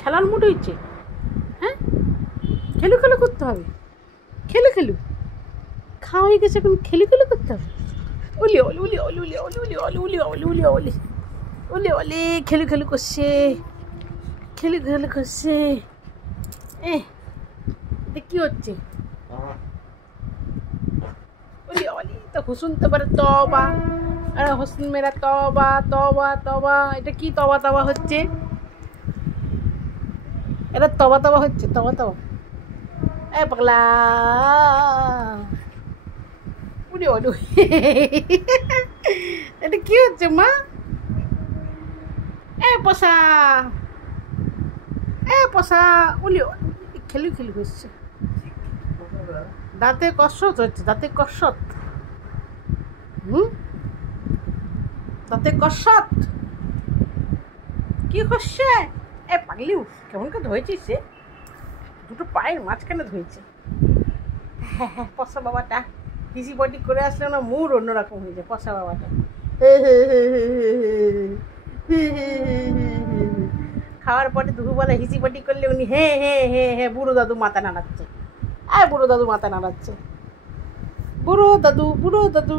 খেলার মুড হয়েছে? হ্যাঁ, খেলু খেলু করতে হবে, খেলু খেলু খাওয়া হয়ে গেছে, এখন খেলু খেলু করতে হবে। উলি অলি উলি অলি উলি অলি উলি অলি উলি অলি উলি অলি উলি অলি খেলু খেলু করছে, খেলু খেলু করছে। কি হচ্ছে? উলি অলি তো শুনতে পারে তবা, আরে হোসেন মেরা তবা তবা তবা। এটা কি তবা তবা হচ্ছে? এটা তবা তবা হচ্ছে, তবা তবা। পাগলা উড়ি অডু। এটা কি হচ্ছে মা? পশা পশা উলি খেলু খেলু করছে, দাঁতে কসরত হচ্ছে, দাঁতে কসরত। দাঁতে কসরত কি করছে? পাগলি কেমন করে ধরেছিস সে? দুটো পায়ের মাঝখানে ধরেছে। হ্যাঁ, পশা বাবাটা হিসি বডি করে আসলে না মুড অন্যরকম হয়ে যায়। পশা বাবাটা খাওয়ার পরে দুপুরবেলা হিসি বডি করলে উনি হ্যাঁ হ্যাঁ হ্যাঁ হ্যাঁ বুড়ো দাদু মাথা নাড়াচ্ছে। বুড়ো দাদু মাথা নাড়াচ্ছে, বুড়ো দাদু বুড়ো দাদু।